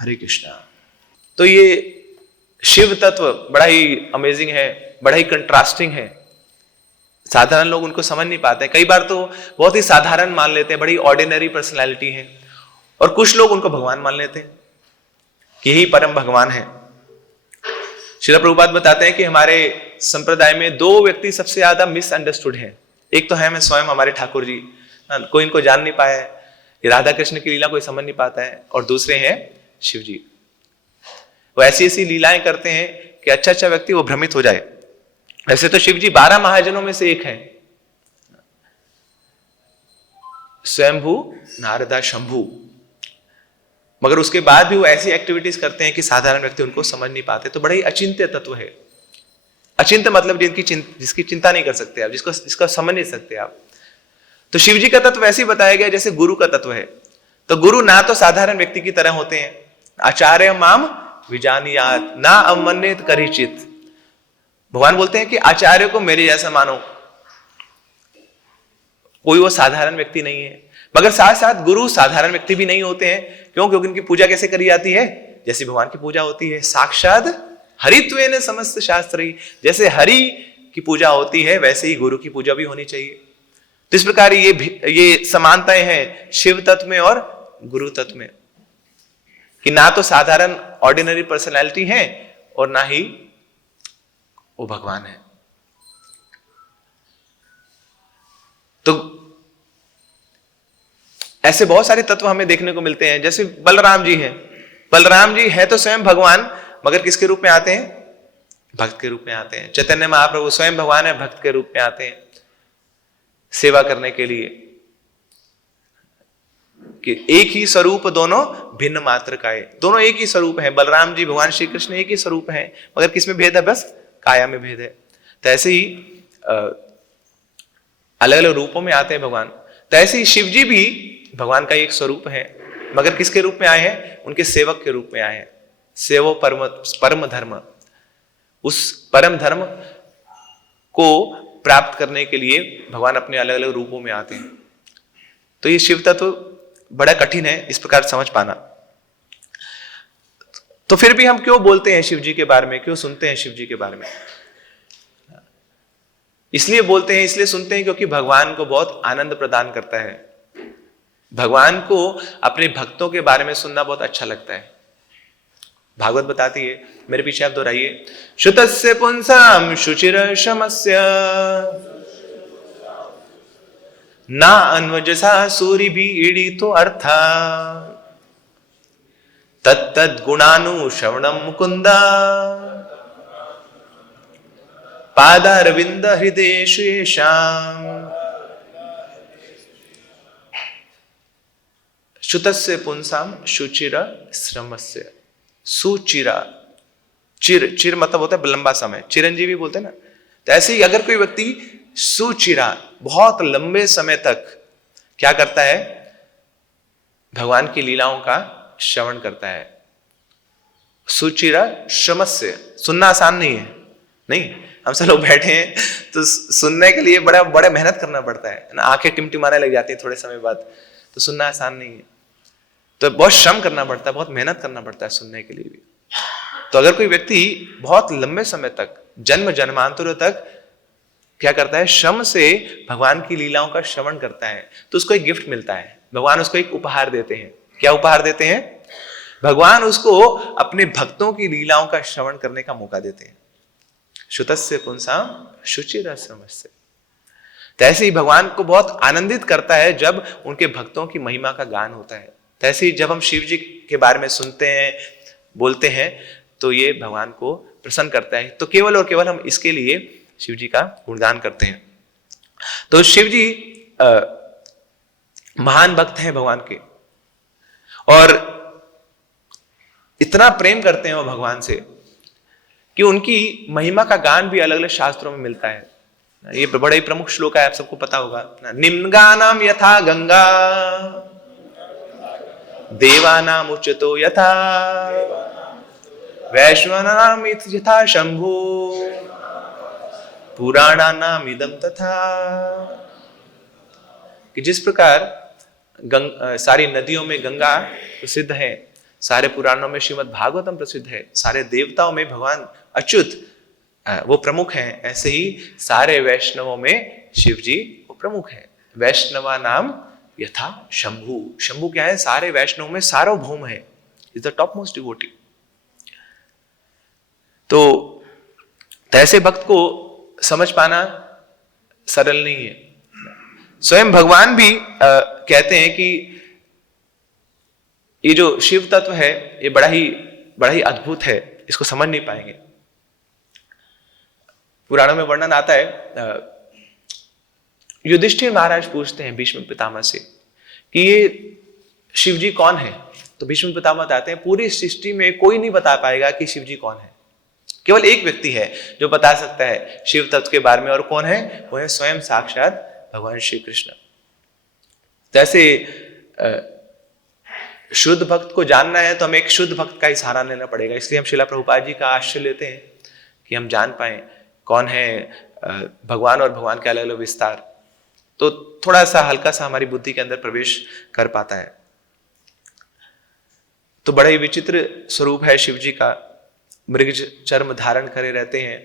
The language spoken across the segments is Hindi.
हरे कृष्णा। तो ये शिव तत्व बड़ा ही अमेजिंग है, बड़ा ही कंट्रास्टिंग है। साधारण लोग उनको समझ नहीं पाते, कई बार तो बहुत ही साधारण मान लेते हैं, बड़ी ऑर्डिनरी पर्सनैलिटी है, और कुछ लोग उनको भगवान मान लेते हैं कि यही परम भगवान है। श्रील प्रभुपाद बताते हैं कि हमारे संप्रदाय में दो व्यक्ति सबसे ज्यादा मिसअंडरस्टूड हैं। एक तो है मैं स्वयं, हमारे ठाकुर जी, कोई इनको जान नहीं पाया है, राधा कृष्ण की लीला कोई समझ नहीं पाता है, और दूसरे हैं शिव जी। वो ऐसी ऐसी लीलाएं करते हैं कि अच्छा अच्छा व्यक्ति वो भ्रमित हो जाए। वैसे तो शिव जी 12 महाजनों में से एक हैं, स्वयंभू नारदा शंभू, मगर उसके बाद भी वो ऐसी एक्टिविटीज करते हैं कि साधारण व्यक्ति उनको समझ नहीं पाते। तो बड़ा ही अचिंत्य तत्व है। अचिंत्य मतलब जिसकी चिंता नहीं कर सकते आप, जिसका समझ नहीं सकते आप। तो शिव जी का तत्व वैसे ही बताया गया जैसे गुरु का तत्व है। तो गुरु ना तो साधारण व्यक्ति की तरह होते हैं, आचार्य माम विजानियात ना अवमन्येत करिचित। भगवान बोलते हैं कि आचार्य को मेरे जैसा मानो। कोई वो साधारण व्यक्ति नहीं है, मगर साथ साथ गुरु साधारण व्यक्ति भी नहीं होते हैं। क्यों? क्योंकि उनकी पूजा कैसे करी जाती है? जैसे भगवान की पूजा होती है, साक्षात हरित्वेन समस्त शास्त्री। जैसे हरि की पूजा होती है वैसे ही गुरु की पूजा भी होनी चाहिए। तो इस प्रकार ये समानताएं हैं शिव तत्व में और गुरु तत्व में, कि ना तो साधारण ऑर्डिनरी पर्सनैलिटी है और ना ही वो भगवान है। तो ऐसे बहुत सारे तत्व हमें देखने को मिलते हैं। जैसे बलराम जी हैं, बलराम जी है तो स्वयं भगवान, मगर किसके रूप में आते हैं? भक्त के रूप में आते हैं। चैतन्य महाप्रभु स्वयं भगवान है, भक्त के रूप में आते हैं सेवा करने के लिए। कि एक ही स्वरूप दोनों भिन्न मात्र का है, दोनों एक ही स्वरूप है। बलराम जी भगवान श्री कृष्ण एक ही स्वरूप है, मगर किसमें भेद है? बस काया में भेद है। तो ऐसे ही अलग अलग रूपों में आते हैं भगवान। तो ऐसे ही शिव जी भी भगवान का एक स्वरूप है, मगर किसके रूप में आए हैं? उनके सेवक के रूप में आए हैं। सेवो परम धर्म, उस परम धर्म को प्राप्त करने के लिए भगवान अपने अलग अलग रूपों में आते हैं। तो ये शिव तत्व बड़ा कठिन है इस प्रकार समझ पाना। तो फिर भी हम क्यों बोलते हैं शिव जी के बारे में, क्यों सुनते हैं शिव जी के बारे में? इसलिए बोलते हैं, इसलिए सुनते हैं क्योंकि भगवान को बहुत आनंद प्रदान करता है। भगवान को अपने भक्तों के बारे में सुनना बहुत अच्छा लगता है। भागवत बताती है, मेरे पीछे आप दोहराइए, श्रुतस्य पुंसाम शुचिर शमस्य ना अन्वजसा सूरि भी ईडितो अर्था तत्तद गुणानु श्रवणम मुकुंदा पादारविंद हृदयेषाम। श्रुतस्य पुंसाम शुचिर श्रमस्य। सुचिरा, चिर मतलब होता है लंबा समय, चिरंजीवी बोलते हैं ना। तो ऐसे ही अगर कोई व्यक्ति सुचिरा बहुत लंबे समय तक क्या करता है? भगवान की लीलाओं का श्रवण करता है। सुचिरा श्रमस्य, सुनना आसान नहीं है। नहीं, हम सब लोग बैठे हैं तो सुनने के लिए बड़ा मेहनत करना पड़ता है ना, आंखें टिमटिमाने लग जाती है थोड़े समय बाद। तो सुनना आसान नहीं है, तो बहुत श्रम करना पड़ता है, बहुत मेहनत करना पड़ता है सुनने के लिए भी। तो अगर कोई व्यक्ति बहुत लंबे समय तक, जन्म जन्मांतरों तक क्या करता है? श्रम से भगवान की लीलाओं का श्रवण करता है, तो उसको एक गिफ्ट मिलता है। भगवान उसको एक उपहार देते हैं। क्या उपहार देते हैं? भगवान उसको अपने भक्तों की लीलाओं का श्रवण करने का मौका देते हैं। श्रुतस्य पुंसाम शुचिर श्रमस्य। तो ऐसे ही भगवान को बहुत आनंदित करता है जब उनके भक्तों की महिमा का गान होता है। तो ऐसे ही जब हम शिव जी के बारे में सुनते हैं, बोलते हैं, तो ये भगवान को प्रसन्न करता है। तो केवल और केवल हम इसके लिए शिव जी का गुणगान करते हैं। तो शिव जी महान भक्त हैं भगवान के, और इतना प्रेम करते हैं वो भगवान से कि उनकी महिमा का गान भी अलग अलग शास्त्रों में मिलता है। ये बड़ा ही प्रमुख श्लोक है, आप सबको पता होगा। निम्न गानाम यथा गंगा देवानाम उच्चतो यथा वैश्वानाम यथा शंभु पुराणानाम इदम तथा। कि जिस प्रकार सारी नदियों में गंगा प्रसिद्ध है, सारे पुराणों में श्रीमद् भागवतम प्रसिद्ध है, सारे देवताओं में भगवान अच्युत वो प्रमुख हैं, ऐसे ही सारे वैष्णवों में शिव जी वो प्रमुख हैं। वैष्णवा नाम यथा शंभु, शंभु क्या है? सारे वैष्णव में सार्वभौम है, is the top most devotee. तो ऐसे भक्त को समझ पाना सरल नहीं है। स्वयं भगवान भी कहते हैं कि ये जो शिव तत्व है ये बड़ा ही अद्भुत है, इसको समझ नहीं पाएंगे। पुराणों में वर्णन आता है, युधिष्ठिर महाराज पूछते हैं भीष्म पितामह से कि ये शिव जी कौन है? तो भीष्म पितामह बताते हैं पूरी सृष्टि में कोई नहीं बता पाएगा कि शिव जी कौन है, केवल एक व्यक्ति है जो बता सकता है शिव तत्व के बारे में, और कौन है? वो है स्वयं साक्षात भगवान श्री कृष्ण। जैसे शुद्ध भक्त को जानना है तो हमें एक शुद्ध भक्त का ही सहारा लेना पड़ेगा, इसलिए हम श्रीला प्रभुपाद जी का आश्रय लेते हैं कि हम जान पाए कौन है भगवान और भगवान के अलग अलग विस्तार, तो थोड़ा सा हल्का सा हमारी बुद्धि के अंदर प्रवेश कर पाता है। तो बड़ा ही विचित्र स्वरूप है शिव जी का। मृग चर्म धारण करे रहते हैं,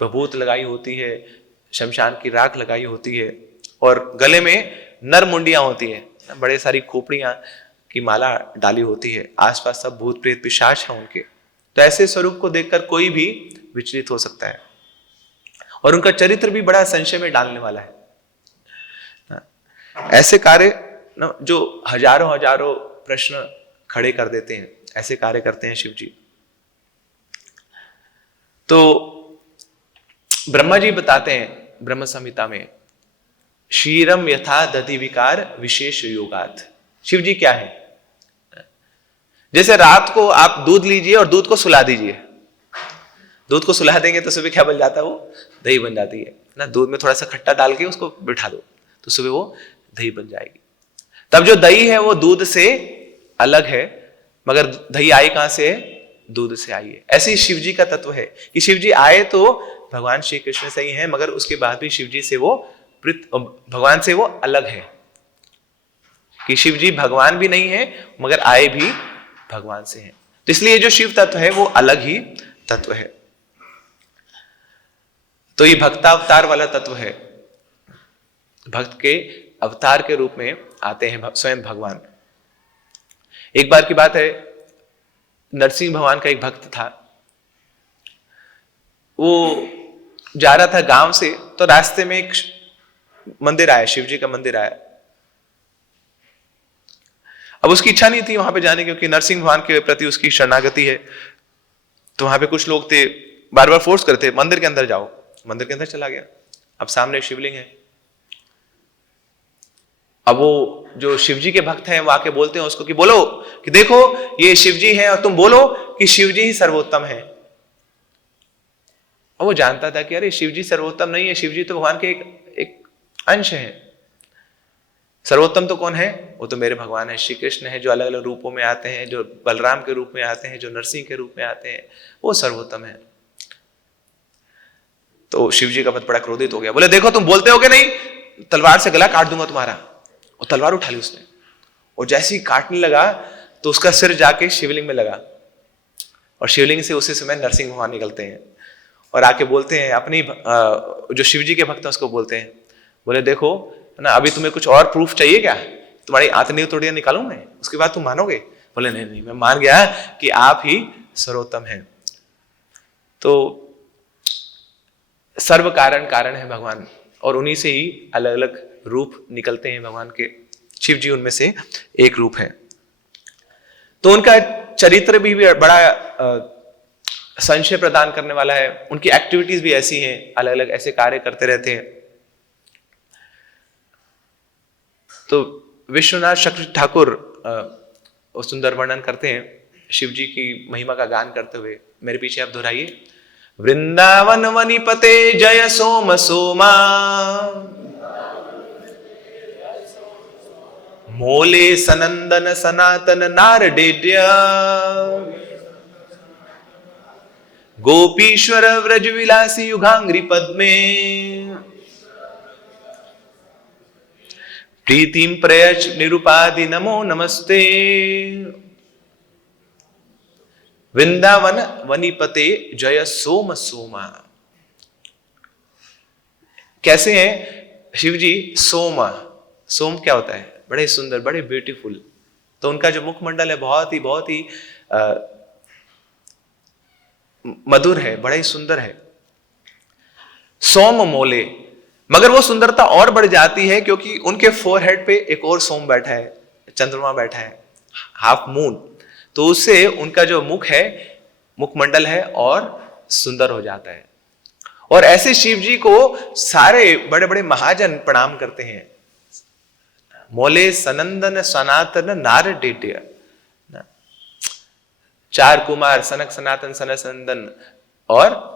बभूत लगाई होती है, शमशान की राख लगाई होती है, और गले में नर मुंडियां होती है, बड़े सारी खोपड़ियां की माला डाली होती है, आसपास सब भूत प्रेत पिशाच हैं उनके। तो ऐसे स्वरूप को देखकर कोई भी विचलित हो सकता है, और उनका चरित्र भी बड़ा संशय में डालने वाला है। ऐसे कार्य जो हजारों प्रश्न खड़े कर देते हैं, ऐसे कार्य करते हैं शिव जी। तो ब्रह्मा जी बताते हैं ब्रह्म संहिता में, क्षीरम यथा दधि विकार विशेष योगात। शिव जी क्या है? जैसे रात को आप दूध लीजिए और दूध को सुला दीजिए, दूध को सुला देंगे तो सुबह क्या बन जाता है? वो दही बन जाती है ना। दूध में थोड़ा सा खट्टा डाल के उसको बिठा दो तो सुबह वो दही बन जाएगी। तब जो दही है वो दूध से अलग है, मगर दही आई कहां से है? दूध से आई है। ऐसे ही शिव जी का तत्व है कि शिव जी आए तो भगवान श्री कृष्ण से ही है, मगर उसके बाद भी शिव जी से वो भगवान से वो अलग है, कि शिव जी भगवान भी नहीं है मगर आए भी भगवान से हैं। तो इसलिए जो शिव तत्व है वो अलग ही तत्व है। तो ये भक्तावतार वाला तत्व है, भक्त के अवतार के रूप में आते हैं स्वयं भगवान। एक बार की बात है, नरसिंह भगवान का एक भक्त था, वो जा रहा था गांव से, तो रास्ते में एक मंदिर आया, शिव जी का मंदिर आया। अब उसकी इच्छा नहीं थी वहां पे जाने, क्योंकि नरसिंह भगवान के प्रति उसकी शरणागति है। तो वहां पे कुछ लोग थे, बार बार फोर्स करते मंदिर के अंदर जाओ। मंदिर के अंदर चला गया। अब सामने शिवलिंग है। अब वो जो शिव जी के भक्त हैं वो आके बोलते हैं उसको कि बोलो कि देखो ये शिव जी हैं और तुम बोलो कि शिव जी ही सर्वोत्तम है। और वो जानता था कि अरे शिव जी सर्वोत्तम नहीं है, शिव जी तो भगवान के एक अंश है। सर्वोत्तम तो कौन है? वो तो मेरे भगवान है, श्री कृष्ण है, जो अलग अलग रूपों में आते हैं, जो बलराम के रूप में आते हैं, जो नरसिंह के रूप में आते हैं, वो सर्वोत्तम है। तो शिव जी का भक्त बड़ा क्रोधित हो गया, बोले देखो तुम बोलते हो कि नहीं, तलवार से गला काट दूंगा तुम्हारा। और तलवार उठा ली उसने, और जैसे ही काटने लगा तो उसका सिर जाके शिवलिंग में लगा, और शिवलिंग से उसी समय नरसिंह भगवान निकलते हैं और आके बोलते हैं अपनी जो शिव जी के भक्त हैं उसको बोलते हैं, बोले देखो ना, अभी तुम्हें कुछ और प्रूफ चाहिए क्या? तुम्हारी आंतरिक त्रुटियां निकालूं मैं, उसके बाद तुम मानोगे? बोले नहीं नहीं, मैं मान गया कि आप ही सर्वोत्तम हैं। तो सर्व कारण कारण है भगवान, और उन्हीं से ही अलग अलग रूप निकलते हैं भगवान के। शिव जी उनमें से एक रूप है। तो उनका चरित्र भी बड़ा संशय प्रदान करने वाला है। उनकी एक्टिविटीज भी ऐसी हैं, अलग अलग ऐसे कार्य करते रहते हैं। तो विश्वनाथ शक्ति ठाकुर सुंदर वर्णन करते हैं शिव जी की महिमा का गान करते हुए। मेरे पीछे आप दोहराइए। वृंदावन वनिपते जय सोम सोमा, मोले सनंदन सनातन नारडेड्य, गोपीश्वर व्रज विलासी युगांग्री पद्मे, प्रीतिम प्रयच निरुपादि नमो नमस्ते। वृंदावन वनीपते जय सोम सोमा। कैसे हैं शिव जी? सोम, सोम क्या होता है? बड़े सुंदर, बड़े ब्यूटीफुल। तो उनका जो मुखमंडल है बहुत ही मधुर है, बड़ा ही सुंदर है। सोम मोले, मगर वो सुंदरता और बढ़ जाती है क्योंकि उनके फोरहेड पे एक और सोम बैठा है, चंद्रमा बैठा है, हाफ मून। तो उससे उनका जो मुख है, मुखमंडल है, और सुंदर हो जाता है। और ऐसे शिव जी को सारे बड़े बड़े महाजन प्रणाम करते हैं। मोले सनंदन सनातन नार डेट्य, चार कुमार सनक सनातन सनंदन और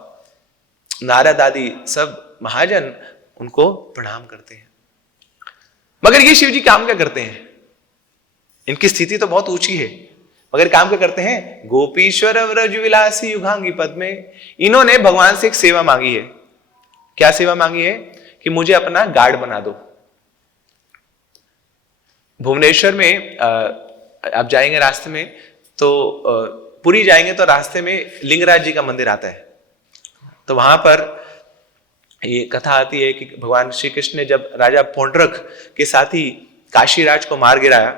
नारद आदि सब महाजन उनको प्रणाम करते हैं। मगर ये शिव जी काम क्या करते हैं? इनकी स्थिति तो बहुत ऊंची है, मगर काम क्या करते हैं? गोपीश्वर व्रज विलासी युगांगी पद में इन्होंने भगवान से एक सेवा मांगी है। क्या सेवा मांगी है? कि मुझे अपना गार्ड बना दो। भुवनेश्वर में आप जाएंगे रास्ते में तो पुरी जाएंगे तो रास्ते में लिंगराज जी का मंदिर आता है। तो वहां पर ये कथा आती है कि भगवान श्री कृष्ण ने जब राजा पौंड्रक के साथी काशीराज को मार गिराया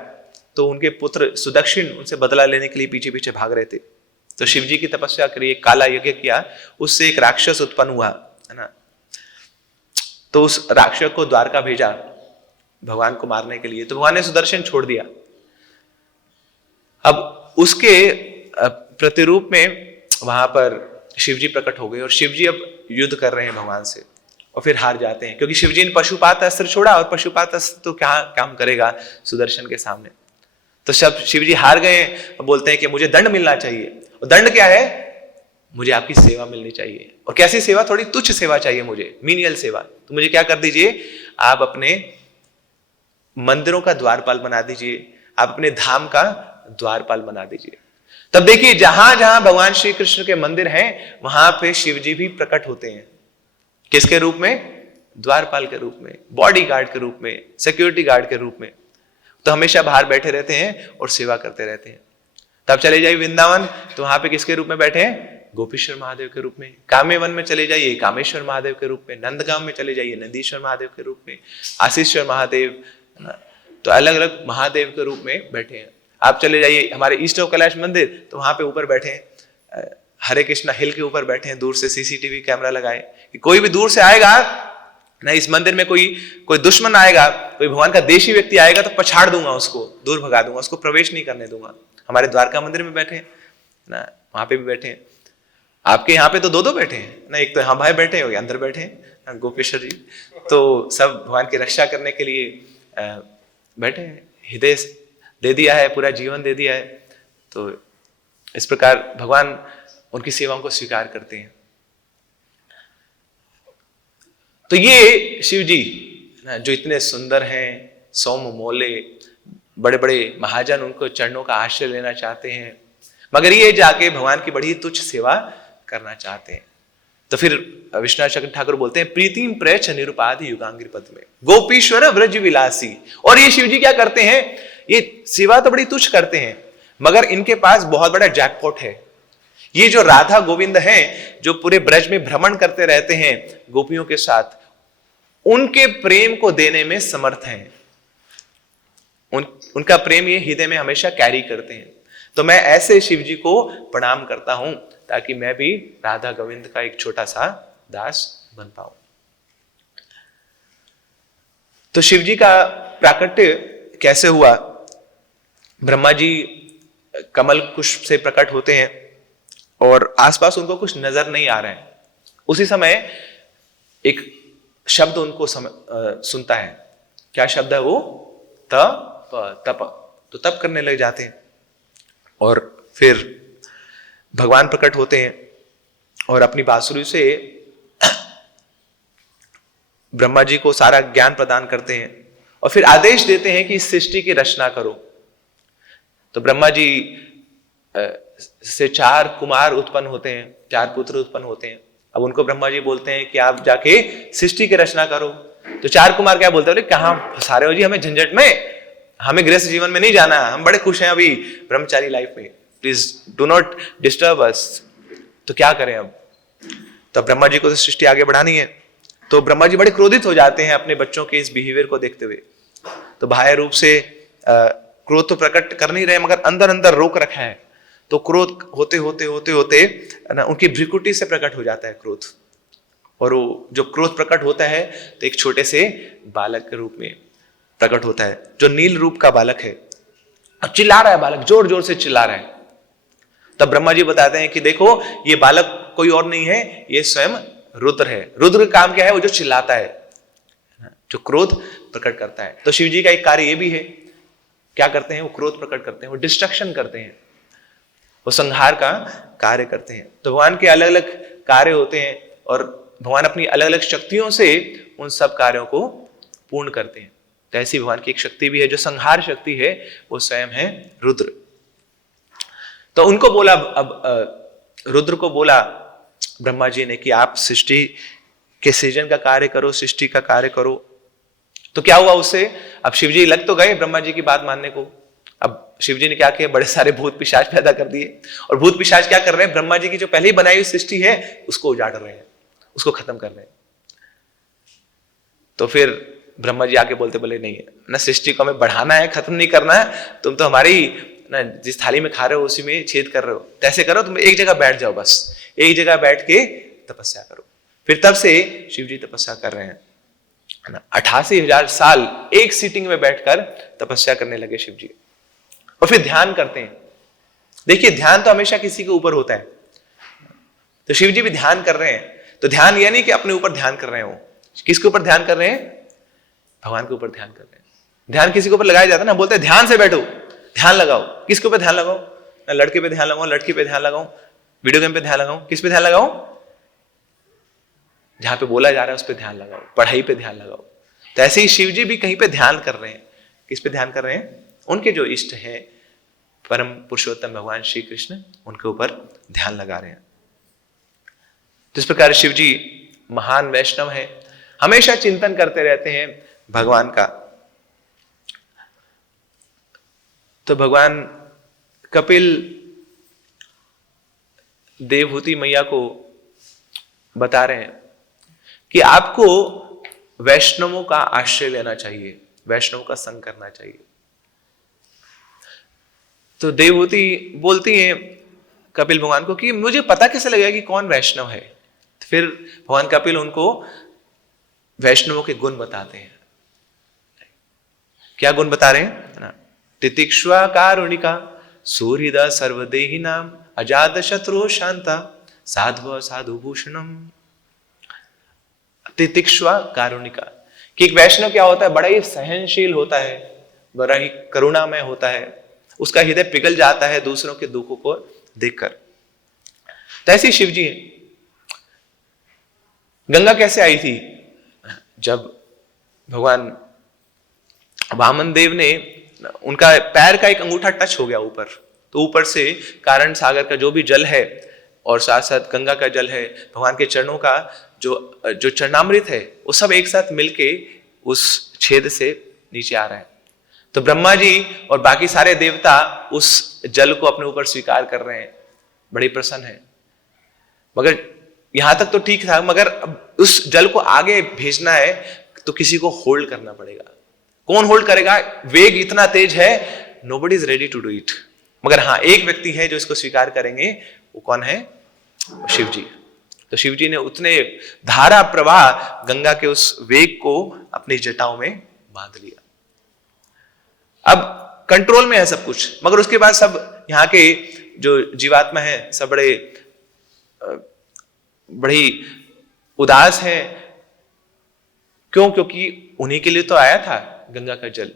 तो उनके पुत्र सुदक्षिण उनसे बदला लेने के लिए पीछे पीछे भाग रहे थे। तो शिव जी की तपस्या करी, काला यज्ञ किया, उससे एक राक्षस उत्पन्न हुआ, है ना। तो उस राक्षस को द्वारका भेजा भगवान को मारने के लिए। तो भगवान ने सुदर्शन छोड़ दिया। अब उसके प्रतिरूप में वहां पर शिव जी प्रकट हो गए और शिव जी अब युद्ध कर रहे हैं भगवान से और फिर हार जाते हैं क्योंकि शिव जी ने पशुपात अस्त्र छोड़ा और पशुपात अस्त्र तो क्या काम करेगा सुदर्शन के सामने। तो सब शिव जी हार गए, बोलते हैं कि मुझे दंड मिलना चाहिए। और दंड क्या है? मुझे आपकी सेवा मिलनी चाहिए। और कैसी सेवा? थोड़ी तुच्छ सेवा चाहिए मुझे, मीनियल सेवा। तो मुझे क्या कर दीजिए, आप अपने मंदिरों का द्वारपाल बना दीजिए, आप अपने धाम का द्वारपाल बना दीजिए। तब देखिए जहां जहां भगवान श्री कृष्ण के मंदिर हैं वहां पे शिव जी भी प्रकट होते हैं। किसके रूप में? द्वारपाल के रूप में, बॉडी गार्ड के रूप में, सिक्योरिटी गार्ड के रूप में। तो हमेशा बाहर बैठे रहते हैं और सेवा करते रहते हैं। तब चले जाइए वृंदावन तो वहां पे किसके रूप में बैठे हैं? गोपीश्वर महादेव के रूप में। कामे वन में चले जाइए कामेश्वर महादेव के रूप में। नंदगांव में चले जाइए नंदीश्वर महादेव के रूप में, आशीश्वर महादेव, तो अलग अलग महादेव के रूप में बैठे हैं। आप चले जाइए हमारे ईस्ट ऑफ कैलाश मंदिर तो वहां पे ऊपर बैठे हैं, हरे कृष्णा हिल के ऊपर बैठे हैं, दूर से सीसीटीवी कैमरा लगाए कि कोई भी दूर से आएगा ना, इस मंदिर में कोई दुश्मन आएगा, कोई भगवान का देशी व्यक्ति आएगा तो पछाड़ दूंगा, उसको दूर भगा दूंगा, उसको प्रवेश नहीं करने दूंगा। हमारे द्वारका मंदिर में बैठे हैं ना, वहां पे भी बैठे हैं। आपके यहाँ पे तो दो बैठे हैं ना, एक तो यहाँ भाई बैठे हैं, अंदर बैठे हैं गोपेश्वर जी। तो सब भगवान की रक्षा करने के लिए बैठे हैं, हृदय दे दिया है, पूरा जीवन दे दिया है। तो इस प्रकार भगवान उनकी सेवाओं को स्वीकार करते हैं। तो ये शिव जी जो इतने सुंदर हैं, सौम मोले, बड़े बड़े महाजन उनको चरणों का आश्रय लेना चाहते हैं, मगर ये जाके भगवान की बड़ी तुच्छ सेवा करना चाहते हैं। तो फिर विश्वनाथ चक्र ठाकुर बोलते हैं प्रीतिम प्रयच्छ निरुपाधि युगांगिर पद में गोपीश्वर व्रज विलासी। और ये शिव जी क्या करते हैं? ये सेवा तो बड़ी तुच्छ करते हैं, मगर इनके पास बहुत बड़ा जैकपॉट है। ये जो राधा गोविंद हैं जो पूरे ब्रज में भ्रमण करते रहते हैं गोपियों के साथ, उनके प्रेम को देने में समर्थ हैं। उनका प्रेम ये हृदय में हमेशा कैरी करते हैं। तो मैं ऐसे शिव जी को प्रणाम करता हूं ताकि मैं भी राधा गोविंद का एक छोटा सा दास बन पाऊं। तो शिव जी का प्राकट्य कैसे हुआ? ब्रह्मा जी कमल पुष्प से प्रकट होते हैं और आसपास उनको कुछ नजर नहीं आ रहा है। उसी समय एक शब्द उनको सुनता है। क्या शब्द है वो? तप। तो तप करने लग जाते हैं और फिर भगवान प्रकट होते हैं और अपनी बांसुरी से ब्रह्मा जी को सारा ज्ञान प्रदान करते हैं और फिर आदेश देते हैं कि इस सृष्टि की रचना करो। तो ब्रह्मा जी से 4 कुमार उत्पन्न होते हैं, 4 पुत्र उत्पन्न होते हैं। अब उनको ब्रह्मा जी बोलते हैं कि आप जाके सृष्टि की रचना करो। तो 4 कुमार क्या बोलते हैं? कहां फंसा रहे हो जी हमें झंझट में, हमें गृहस्थ जीवन में नहीं जाना, हम बड़े खुश हैं अभी ब्रह्मचारी लाइफ में। Please do not disturb us. तो क्या करें अब? तो ब्रह्मा जी को तो सृष्टि आगे बढ़ानी है। तो ब्रह्मा जी बड़े क्रोधित हो जाते हैं अपने बच्चों के इस बिहेवियर को देखते हुए। तो बाह्य रूप से क्रोध तो प्रकट कर नहीं रहे, मगर अंदर अंदर रोक रखा है। तो क्रोध होते होते होते होते ना उनकी भ्रिकुटी से प्रकट हो जाता है क्रोध। और वो जो क्रोध प्रकट होता है तो एक छोटे से बालक के रूप में प्रकट होता है, जो नील रूप का बालक है। अब चिल्ला रहा है बालक, जोर जोर से चिल्ला रहा है। तब ब्रह्मा जी बताते हैं कि देखो ये बालक कोई और नहीं है, ये स्वयं रुद्र है। रुद्र का काम क्या है? वो जो चिल्लाता है, जो क्रोध प्रकट करता है। तो शिव जी का एक कार्य ये भी है, क्या करते हैं? वो क्रोध प्रकट करते हैं, वो डिस्ट्रक्शन करते हैं, वो संहार का कार्य करते हैं। तो भगवान के अलग अलग कार्य होते हैं और भगवान अपनी अलग अलग शक्तियों से उन सब कार्यों को पूर्ण करते हैं। तो ऐसी भगवान की एक शक्ति भी है जो संहार शक्ति है, वो स्वयं है रुद्र। तो उनको बोला, अब रुद्र को बोला ब्रह्मा जी ने कि आप सृष्टि के सृजन का कार्य करो, सृष्टि का कार्य करो। तो क्या हुआ उससे? अब शिवजी लग तो गए ब्रह्मा जी की बात मानने को। अब शिवजी ने क्या किया? बड़े सारे भूत पिशाच पैदा कर दिए। और भूत पिशाच क्या कर रहे हैं? ब्रह्मा जी की जो पहले ही बनाई हुई सृष्टि है उसको उजाड़ रहे हैं, उसको खत्म कर रहे हैं। तो फिर ब्रह्मा जी आके बोलते, बोले नहीं है ना, सृष्टि को हमें बढ़ाना है, खत्म नहीं करना है। तुम तो हमारी ना जिस थाली में खा रहे हो उसी में छेद कर रहे हो। ऐसे करो, तुम एक जगह बैठ जाओ, बस एक जगह बैठ के तपस्या करो। फिर तब से शिव जी तपस्या कर रहे हैं ना, 88,000 साल एक सीटिंग में बैठकर तपस्या करने लगे शिव जी। और फिर ध्यान करते हैं। देखिए ध्यान तो हमेशा किसी के ऊपर होता है, तो शिव जी भी ध्यान कर रहे हैं। तो ध्यान यह नहीं कि अपने ऊपर ध्यान कर रहे हो, किसके ऊपर ध्यान कर रहे हैं? भगवान के ऊपर ध्यान कर रहे हैं। ध्यान किसी के ऊपर लगाया जाता है ना, बोलते हैं ध्यान से बैठो, ध्यान लगाओ। किसके ऊपर ध्यान लगाओ? ना लड़के पे ध्यान लगाओ, लड़की पे ध्यान लगाओ, वीडियो गेम पे ध्यान लगाओ, किस पे ध्यान लगाओ? जहां पे बोला जा रहा है उस पे ध्यान लगाओ, पढ़ाई पे ध्यान लगाओ। तो ऐसे ही शिव जी भी कहीं पे ध्यान कर रहे हैं। किस पे ध्यान कर रहे हैं? उनके जो इष्ट हैं परम पुरुषोत्तम भगवान श्री कृष्ण, उनके ऊपर ध्यान लगा रहे हैं। तो इस प्रकार शिव जी महान वैष्णव है, हमेशा चिंतन करते रहते हैं भगवान का। तो भगवान कपिल देवहूति मैया को बता रहे हैं कि आपको वैष्णवों का आश्रय लेना चाहिए, वैष्णवों का संग करना चाहिए। तो देवहूति बोलती हैं कपिल भगवान को कि मुझे पता कैसे लगेगा कि कौन वैष्णव है? फिर भगवान कपिल उनको वैष्णवों के गुण बताते हैं। क्या गुण बता रहे हैं ना? तितिक्ष्वा कारुणिका सूर्यदा सर्वदेही नाम अजात शत्रु शांता साधव साधु भूषणम। तितिक्ष्वा कारुणिका कि एक वैष्णव क्या होता है? बड़ा ही सहनशील होता है, बड़ा ही करुणामय होता है, उसका हृदय पिघल जाता है दूसरों के दुखों को देखकर। तो ऐसे शिव जी हैं। गंगा कैसे आई थी? जब भगवान वामन देव ने, उनका पैर का एक अंगूठा टच हो गया ऊपर, तो ऊपर से कारण सागर का जो भी जल है और साथ साथ गंगा का जल है, भगवान के चरणों का जो चरणामृत है, वो सब एक साथ मिलके उस छेद से नीचे आ रहा है। तो ब्रह्मा जी और बाकी सारे देवता उस जल को अपने ऊपर स्वीकार कर रहे हैं, बड़े प्रसन्न है। मगर यहां तक तो ठीक था, मगर अब उस जल को आगे भेजना है तो किसी को होल्ड करना पड़ेगा। कौन होल्ड करेगा? वेग इतना तेज है, nobody is ready to do it. मगर हाँ, एक व्यक्ति है जो इसको स्वीकार करेंगे। वो कौन है? शिव जी। तो शिव जी ने उतने धारा प्रवाह गंगा के उस वेग को अपनी जटाओं में बांध लिया। अब कंट्रोल में है सब कुछ, मगर उसके बाद सब यहाँ के जो जीवात्मा है सब बड़ी उदास है। क्यों? क्योंकि उन्हीं के लिए तो आया था गंगा का जल।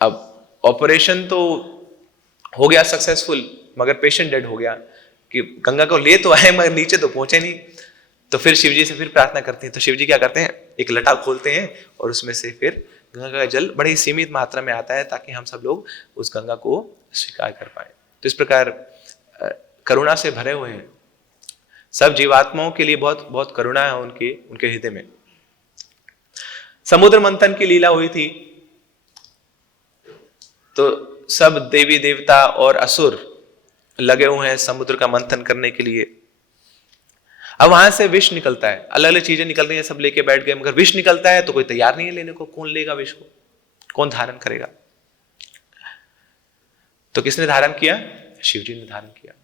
अब ऑपरेशन तो हो गया सक्सेसफुल, मगर पेशेंट डेड हो गया कि गंगा को ले तो आए मगर नीचे तो पहुंचे नहीं। तो फिर शिव जी से फिर प्रार्थना करते हैं। तो शिव जी क्या करते हैं? एक लटा खोलते हैं और उसमें से फिर गंगा का जल बड़ी सीमित मात्रा में आता है ताकि हम सब लोग उस गंगा को स्वीकार कर पाए। तो इस प्रकार करुणा से भरे हुए हैं सब जीवात्माओं के लिए, बहुत बहुत करुणा है उनके हृदय में। समुद्र मंथन की लीला हुई थी, तो सब देवी देवता और असुर लगे हुए हैं समुद्र का मंथन करने के लिए। अब वहां से विष निकलता है, अलग अलग चीजें निकल रही हैं, सब लेके बैठ गए, मगर विष निकलता है तो कोई तैयार नहीं है लेने को। कौन लेगा विष को, कौन धारण करेगा? तो किसने धारण किया? शिव जी ने धारण किया।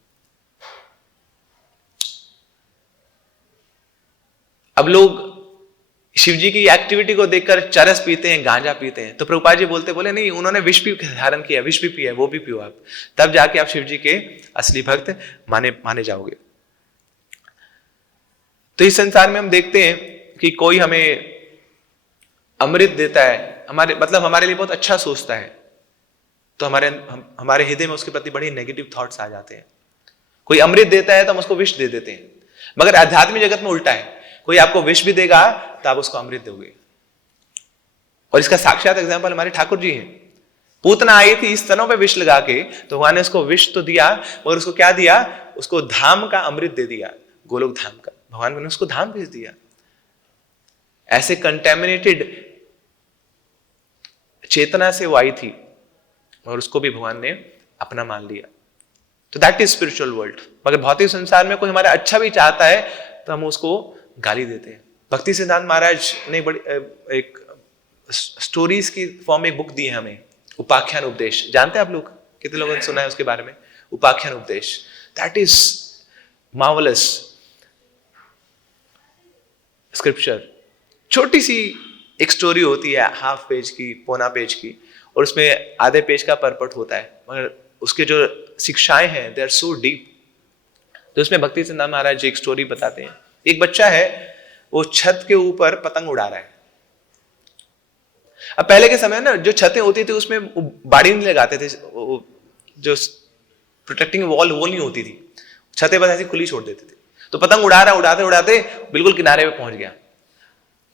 अब लोग शिव जी की एक्टिविटी को देखकर चरस पीते हैं, गांजा पीते हैं। तो प्रभुपाद जी बोले नहीं, उन्होंने विष भी धारण किया, विष भी पिया, वो भी पियो आप, तब जाके आप शिव जी के असली भक्त माने जाओगे। तो इस संसार में हम देखते हैं कि कोई हमें अमृत देता है, हमारे लिए बहुत अच्छा सोचता है, तो हमारे हृदय में उसके प्रति बड़ी नेगेटिव थॉट्स आ जाते हैं। कोई अमृत देता है तो हम उसको विष दे देते हैं। मगर आध्यात्मिक जगत में उल्टा है, कोई आपको विष भी देगा तो आप उसको अमृत दोगे। और इसका साक्षात एग्जाम्पल हमारे ठाकुर जी हैं। पूतना आई थी इस स्तनों पे विष लगा के, तो भगवान ने उसको विष तो दिया, और उसको क्या दिया? उसको धाम का अमृत दे दिया, गोलोक धाम का। भगवान ने उसको धाम भेज दिया। ऐसे कंटेमिनेटेड चेतना से वो आई थी, और उसको भी भगवान ने अपना मान लिया। तो दैट इज स्पिरिचुअल वर्ल्ड। मगर भौतिक संसार में कोई हमारा अच्छा भी चाहता है तो हम उसको गाली देते हैं। भक्ति सिद्धांत महाराज ने बड़ी एक स्टोरीज की फॉर्म में एक बुक दी है हमें, उपाख्यान उपदेश। जानते हैं आप लोग? कितने लोगों ने सुना है उसके बारे में? उपाख्यान उपदेश, दैट इज मार्वलस स्क्रिप्चर। छोटी सी एक स्टोरी होती है, हाफ पेज की, पौना पेज की, और उसमें आधे पेज का परपट होता है, मगर उसके जो शिक्षाएं हैं दे आर सो डीप। तो उसमें भक्ति सिद्धांत महाराज जी एक स्टोरी बताते हैं। एक बच्चा है, वो छत के ऊपर पतंग उड़ा रहा है। अब पहले के समय ना जो छतें होती थी उसमें बाड़ी नहीं लगाते थे, जो प्रोटेक्टिंग वॉल वो नहीं होती थी, छतें बस ऐसी खुली छोड़ देते थे। तो पतंग उड़ा रहा, उड़ाते उड़ाते बिल्कुल किनारे पे पहुंच गया।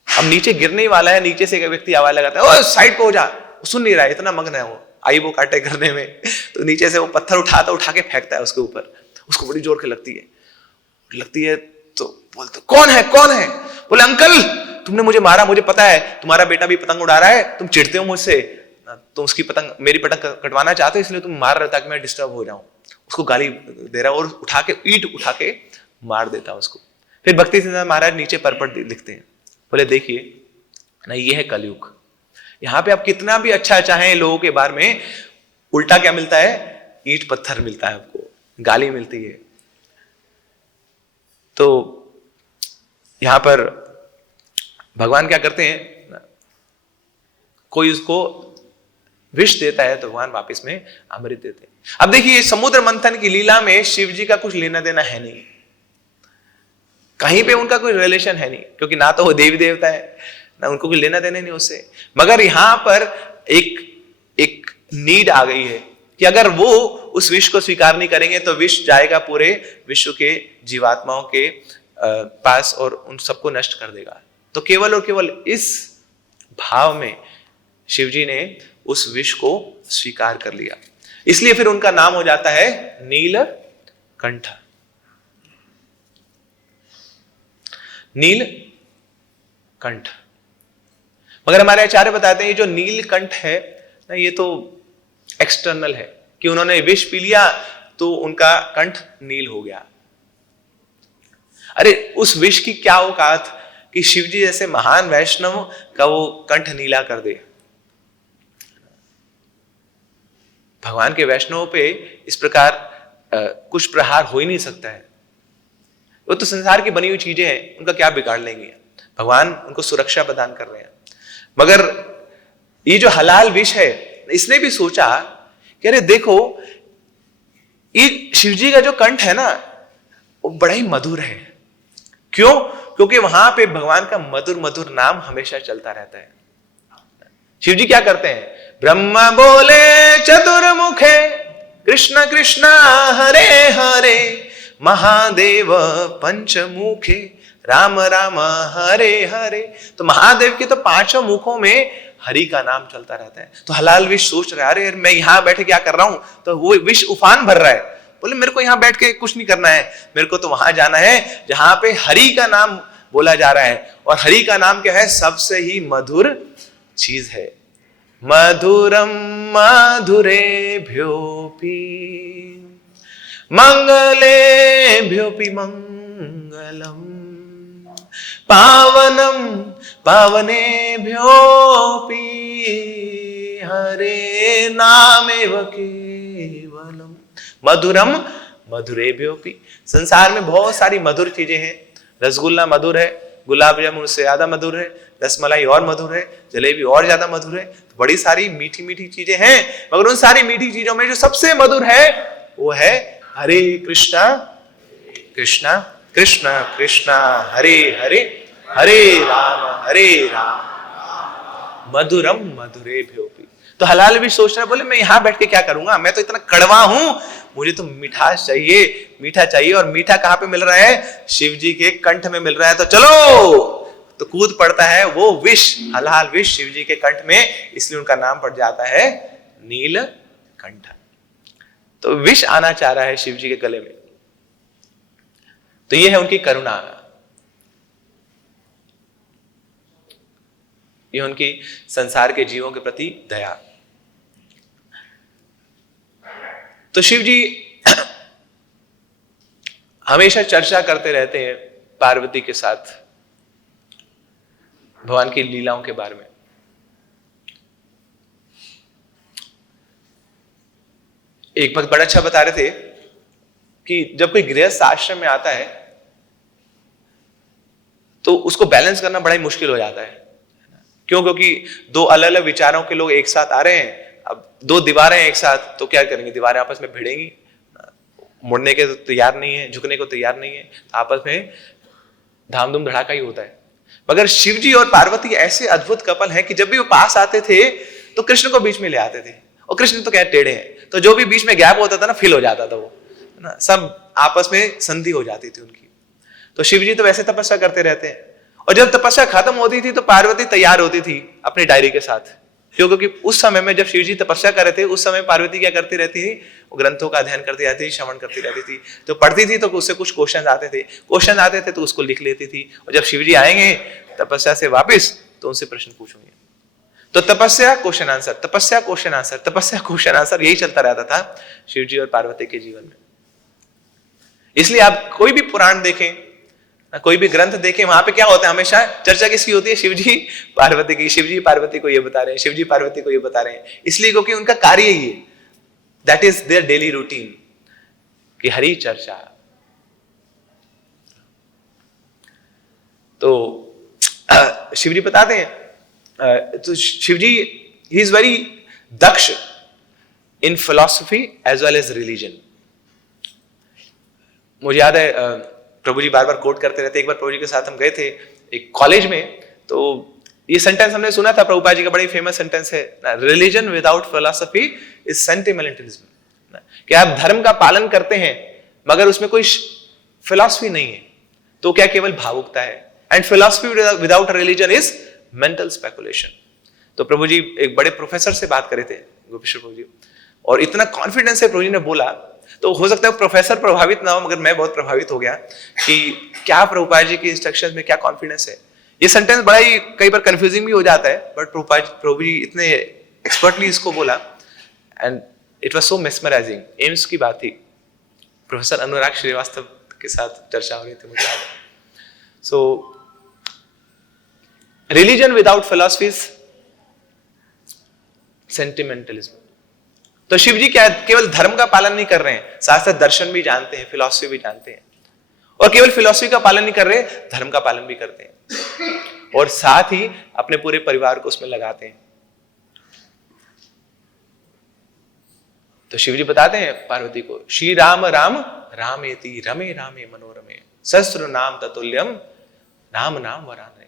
अब नीचे गिरने ही वाला है, नीचे से एक व्यक्ति आवाज लगाता है, ओ साइड पे हो जा। सुन नहीं रहा है, इतना मग्न है वो आई वो काटे करने में। तो नीचे से वो पत्थर उठा के फेंकता है उसके ऊपर। उसको बड़ी जोर के लगती है तो बोलते कौन है? बोले अंकल तुमने मुझे मारा, मुझे पता है तुम्हारा बेटा भी पतंग उड़ा रहा है, तुम चिढ़ते हो मुझसे, तुम उसकी पतंग, मेरी पतंग कटवाना चाहते हो, इसलिए तुम मार रहे हो ताकि मैं डिस्टर्ब हो जाऊं। उसको गाली दे रहा है और ईंट उठा के मार देता है उसको। फिर भक्ति सिद्धांत महाराज नीचे परपट लिखते हैं, बोले देखिए ना, ये है कलयुग। यहां पे आप कितना भी अच्छा चाहें लोगों के बारे में, उल्टा क्या मिलता है? ईंट पत्थर मिलता है, आपको गाली मिलती है। तो यहां पर भगवान क्या करते हैं? कोई उसको विष देता है तो भगवान वापस में अमृत देते हैं। अब देखिए समुद्र मंथन की लीला में शिव जी का कुछ लेना देना है नहीं, कहीं पे उनका कोई रिलेशन है नहीं, क्योंकि ना तो वो देवी देवता है, ना उनको कोई लेना देना नहीं उससे। मगर यहां पर एक नीड आ गई है कि अगर वो उस विष को स्वीकार नहीं करेंगे तो विष जाएगा पूरे विश्व के जीवात्माओं के पास और उन सबको नष्ट कर देगा। तो केवल और केवल इस भाव में शिवजी ने उस विष को स्वीकार कर लिया, इसलिए फिर उनका नाम हो जाता है नीलकंठ। नीलकंठ। मगर हमारे आचार्य बताते हैं ये जो नीलकंठ है ना, ये तो एक्सटर्नल है, कि उन्होंने विष पी लिया तो उनका कंठ नील हो गया। अरे उस विष की क्या औकात कि शिवजी जैसे महान वैष्णव का वो कंठ नीला कर दे। भगवान के वैष्णवों पे इस प्रकार कुछ प्रहार हो ही नहीं सकता है। वो तो संसार की बनी हुई चीजें हैं, उनका क्या बिगाड़ लेंगे। भगवान उनको सुरक्षा प्रदान कर रहे हैं। मगर ये जो हलाल विष है, इसने भी सोचा कि अरे देखो ये शिवजी का जो कंठ है ना वो बड़ा ही मधुर है। क्यों? क्योंकि वहां पे भगवान का मधुर मधुर नाम हमेशा चलता रहता है। शिवजी क्या करते हैं? ब्रह्मा बोले चतुर्मुखे कृष्ण कृष्ण हरे हरे, महादेव पंचमुखे राम राम हरे हरे। तो महादेव के तो पांचों मुखों में हरि का नाम चलता रहता है। तो हलाल विष सोच रहा है अरे मैं यहां बैठे क्या कर रहा हूं, तो वो विष उफान भर रहा है। बोले मेरे को यहां बैठ के कुछ नहीं करना है, मेरे को तो वहां जाना है जहां पे हरि का नाम बोला जा रहा है। और हरि का नाम क्या है? सबसे ही मधुर चीज है। मधुरम मधुरेभ्योऽपि मंगलेभ्योऽपि मंगलम, पावनम पावनेभ्योऽपि हरे नामेव केवलम। मधुरम मधुरेभ्योऽपि, संसार में बहुत सारी मधुर चीजें हैं। रसगुल्ला मधुर है, गुलाब जामुन उससे ज्यादा मधुर है, रसमलाई और मधुर है, जलेबी और ज्यादा मधुर है। तो बड़ी सारी मीठी मीठी चीजें हैं, मगर उन सारी मीठी चीजों में जो सबसे मधुर है वो है हरे कृष्णा कृष्णा कृष्णा कृष्णा हरे हरे, हरे राम मधुरम मधुरेभ्योऽपि। तो हलाल भी सोच रहा है, बोले मैं यहां बैठ के क्या करूंगा, मैं तो इतना कड़वा हूं, मुझे तो मिठास चाहिए, मीठा चाहिए। और मीठा कहां पे मिल रहा है? शिव जी के कंठ में मिल रहा है। तो चलो, तो कूद पड़ता है वो विष, हलाल विष शिव जी के कंठ में, इसलिए उनका नाम पड़ जाता है नीलकंठ। तो विष आना चाह रहा है शिव जी के गले में। तो ये है उनकी करुणा, ये उनकी संसार के जीवों के प्रति दया। तो शिव जी हमेशा चर्चा करते रहते हैं पार्वती के साथ भगवान की लीलाओं के बारे में। एक वक्त बड़ा अच्छा बता रहे थे कि जब कोई गृहस्थ आश्रम में आता है तो उसको बैलेंस करना बड़ा ही मुश्किल हो जाता है। क्यों? क्योंकि दो अलग अलग विचारों के लोग एक साथ आ रहे हैं। अब दो दीवारें एक साथ, तो क्या करेंगे? दीवारें आपस में भिड़ेंगी, मुड़ने के तो तैयार नहीं है, झुकने को तैयार नहीं है, आपस में धामधूम धड़ाका ही होता है। मगर शिव जी और पार्वती ऐसे अद्भुत कपल हैं कि जब भी वो पास आते थे तो कृष्ण को बीच में ले आते थे। और कृष्ण तो क्या टेढ़े हैं, तो जो भी बीच में गैप होता था ना, फिल हो जाता था वो, है ना, सब आपस में संधि हो जाती थी उनकी। तो शिव जी तो वैसे तपस्या करते रहते हैं। और जब तपस्या खत्म होती थी तो पार्वती तैयार होती थी अपनी डायरी के साथ। क्यों? क्योंकि उस समय में जब शिव जी तपस्या कर रहे थे, उस समय पार्वती क्या करती रहती थी? वो ग्रंथों का अध्ययन करती रहती थी, श्रवण करती रहती थी। तो पढ़ती थी तो उससे कुछ क्वेश्चन आते थे तो उसको लिख लेती थी। और जब शिव जी आएंगे तपस्या से वापिस तो उनसे प्रश्न पूछूंगी। तो तपस्या क्वेश्चन आंसर, तपस्या क्वेश्चन आंसर, तपस्या क्वेश्चन आंसर, यही चलता रहता था शिव जी और पार्वती के जीवन में। इसलिए आप कोई भी पुराण देखें, कोई भी ग्रंथ देखें, वहां पे क्या होता है? हमेशा चर्चा किसकी होती है? शिव जी पार्वती की। शिव जी पार्वती को ये बता रहे हैं, शिव जी पार्वती को ये बता रहे हैं। इसलिए क्योंकि उनका कार्य ही है, that is their daily routine कि हरि चर्चा। तो शिव जी बताते हैं, तो शिव जी ही इज वेरी दक्ष in philosophy as well as religion. मुझे याद है प्रभु जी बार बार कोट करते रहते। एक बार प्रभु जी के साथ हम गए थे एक कॉलेज में, तो ये सेंटेंस हमने सुना था, प्रभुपाद जी का बड़ा फेमस सेंटेंस है, रिलीजन विदाउट फिलॉसफी इज सेंटिमेंटलिज्म। कि आप धर्म का पालन करते हैं मगर उसमें कोई फिलॉसफी नहीं है तो क्या केवल भावुकता है। And philosophy without religion is mental speculation. तो प्रभु जी एक बड़े प्रोफेसर से बात करे थे, गोपेश्वर प्रभु जी, और इतना कॉन्फिडेंस से प्रभु जी ने बोला, तो हो सकता है प्रोफेसर प्रभावित ना हो, मगर मैं बहुत प्रभावित हो गया कि क्या प्रभुपाद जी की इंस्ट्रक्शंस में क्या कॉन्फिडेंस है। ये सेंटेंस बड़ा ही कई बार कंफ्यूजिंग भी हो जाता है, बट प्रभु जी इतने एक्सपर्टली इसको बोला and it was so mesmerising. AIIMS की बात थी, प्रोफेसर अनुराग श्रीवास्तव के साथ चर्चा हो रही थी, मुझे so religion without philosophy is sentimentalism. तो शिव जी क्या केवल धर्म का पालन नहीं कर रहे हैं, साथ साथ दर्शन भी जानते हैं, फिलॉसफी भी जानते हैं, और केवल फिलॉसफी का पालन नहीं कर रहे, धर्म का पालन भी करते हैं, और साथ ही अपने पूरे परिवार को उसमें लगाते हैं। तो शिव जी बताते हैं पार्वती को, श्री राम राम रामेति रमे रामे मनोरमे सहस्र नाम ततुल्यम राम नाम वरानने।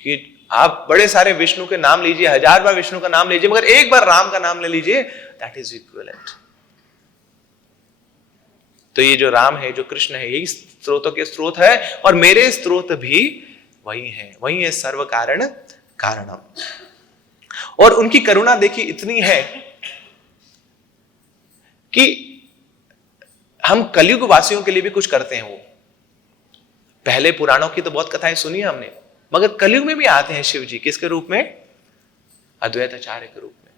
कि आप बड़े सारे विष्णु के नाम लीजिए, 1000 बार विष्णु का नाम लीजिए, मगर एक बार राम का नाम ले लीजिए, दैट इज इक्विवेलेंट। तो ये जो राम है, जो कृष्ण है, यही स्रोतों के स्रोत है, और मेरे स्रोत भी वही है, वही है सर्व कारण कारणम। और उनकी करुणा देखिए इतनी है कि हम कलयुग वासियों के लिए भी कुछ करते हैं। वो पहले पुराणों की तो बहुत कथाएं सुनी है हमने, मगर कलयुग में भी आते हैं शिव जी, किसके रूप में? अद्वैत आचार्य के रूप में।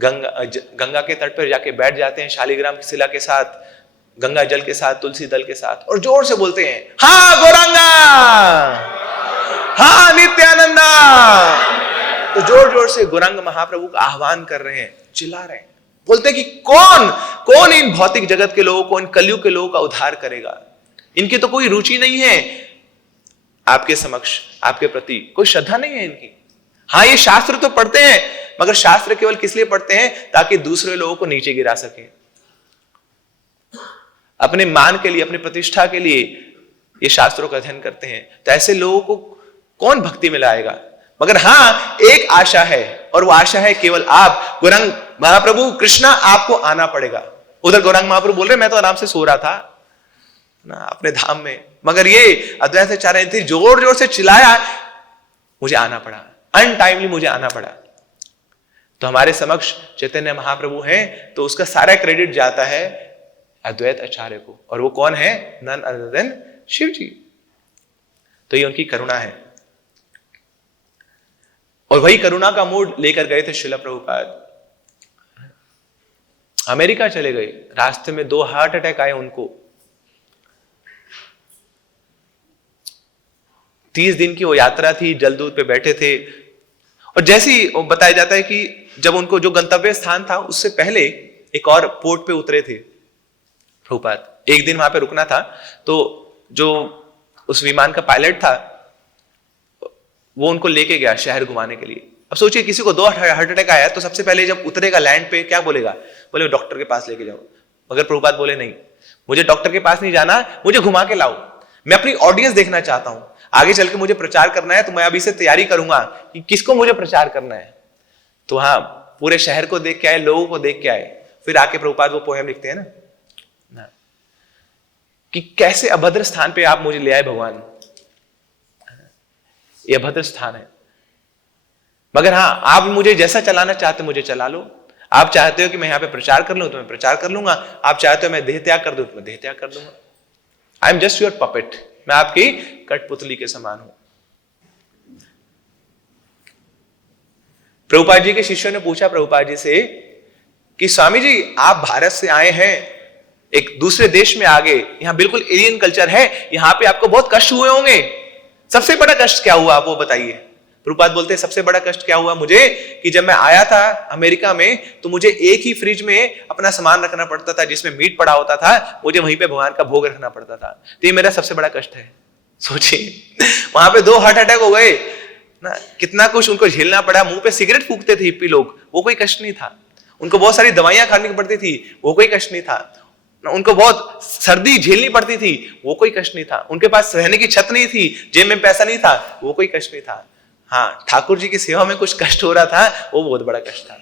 गंगा के तट पर जाके बैठ जाते हैं शालिग्राम की शिला के साथ, गंगा जल के साथ, तुलसी दल के साथ, और जोर से बोलते हैं, हाँ गौरांगा, हाँ नित्यानंदा। तो जोर जोर से गौरांग महाप्रभु का आह्वान कर रहे हैं, चिल्ला रहे हैं, बोलते हैं कि कौन इन भौतिक जगत के लोगों को, इन कलयुग के लोगों का उद्धार करेगा। इनकी तो कोई रुचि नहीं है आपके समक्ष, आपके प्रति कोई श्रद्धा नहीं है इनकी। हाँ ये शास्त्र तो पढ़ते हैं, मगर शास्त्र केवल किस लिए पढ़ते हैं? ताकि दूसरे लोगों को नीचे गिरा सके, अपने मान के लिए, अपनी प्रतिष्ठा के लिए ये शास्त्रों का अध्ययन करते हैं। तो ऐसे लोगों को कौन भक्ति में लाएगा? मगर हाँ एक आशा है, और वो आशा है केवल आप, गौरांग महाप्रभु कृष्णा, आपको आना पड़ेगा। उधर गौरांग महाप्रभु बोल रहे मैं तो आराम से सो रहा था ना अपने धाम में, मगर ये अद्वैत आचार्य थे, जोर जोर से चिल्लाया, मुझे आना पड़ा, अनटाइमली मुझे आना पड़ा। तो हमारे समक्ष चैतन्य महाप्रभु हैं, तो उसका सारा क्रेडिट जाता है अद्वैत आचार्य को, और वो कौन है? नन अदर देन शिव जी। तो ये उनकी करुणा है, और वही करुणा का मूड लेकर गए थे श्रील प्रभुपाद। अमेरिका चले गए, रास्ते में 2 हार्ट अटैक आए उनको। 30 दिन की वो यात्रा थी, जलदूत पे बैठे थे, और जैसे ही बताया जाता है कि जब उनको जो गंतव्य स्थान था उससे पहले एक और पोर्ट पे उतरे थे प्रभुपाद, एक दिन वहां पे रुकना था। तो जो उस विमान का पायलट था वो उनको लेके गया शहर घुमाने के लिए। अब सोचिए किसी को 2 हार्ट अटैक आया तो सबसे पहले जब उतरेगा लैंड पे क्या बोलेगा? बोले डॉक्टर के पास लेके जाओ। मगर प्रभुपाद बोले नहीं, मुझे डॉक्टर के पास नहीं जाना, मुझे घुमा के लाओ, मैं अपनी ऑडियंस देखना चाहता हूं, आगे चल के मुझे प्रचार करना है, तो मैं अभी से तैयारी करूंगा कि किसको मुझे प्रचार करना है। तो हाँ पूरे शहर को देख के आए, लोगों को देख के आए, फिर आके प्रभुपाद वो पोएम लिखते हैं ना कि कैसे अभद्र स्थान पे आप मुझे ले आए भगवान, ये अभद्र स्थान है, मगर हाँ आप मुझे जैसा चलाना चाहते मुझे चला लो। आप चाहते हो कि मैं यहां पे प्रचार कर लूं तो मैं प्रचार कर लूंगा, आप चाहते हो मैं देह त्याग कर दूं तो मैं देह त्याग कर दूंगा। I am just your puppet, मैं आपकी कठपुतली के समान हूं। प्रभुपाद जी के शिष्यों ने पूछा प्रभुपाद जी से कि स्वामी जी आप भारत से आए हैं, एक दूसरे देश में आ गए, यहां बिल्कुल एलियन कल्चर है, यहां पे आपको बहुत कष्ट हुए होंगे, सबसे बड़ा कष्ट क्या हुआ आप वो बताइए। प्रभुपाद बोलते हैं सबसे बड़ा कष्ट क्या हुआ मुझे कि जब मैं आया था अमेरिका में तो मुझे एक ही फ्रिज में अपना सामान रखना पड़ता था, जिसमें मीट पड़ा होता था, मुझे वहीं पे भगवान का भोग रखना पड़ता था। तो ये मेरा सबसे बड़ा कष्ट है। सोचिए वहां पे 2 हार्ट अटैक हो गए ना, कितना कुछ उनको झेलना पड़ा। मुंह पे सिगरेट फूकते थे हिप्पी लोग, वो कोई कष्ट नहीं था। उनको बहुत सारी दवाइयां खानी पड़ती थी, वो कोई कष्ट नहीं था। उनको बहुत सर्दी झेलनी पड़ती थी, वो कोई कष्ट नहीं था। उनके पास रहने की छत नहीं थी, जेब में पैसा नहीं था, वो कोई कष्ट नहीं था। हाँ ठाकुर जी की सेवा में कुछ कष्ट हो रहा था, वो बहुत बड़ा कष्ट था।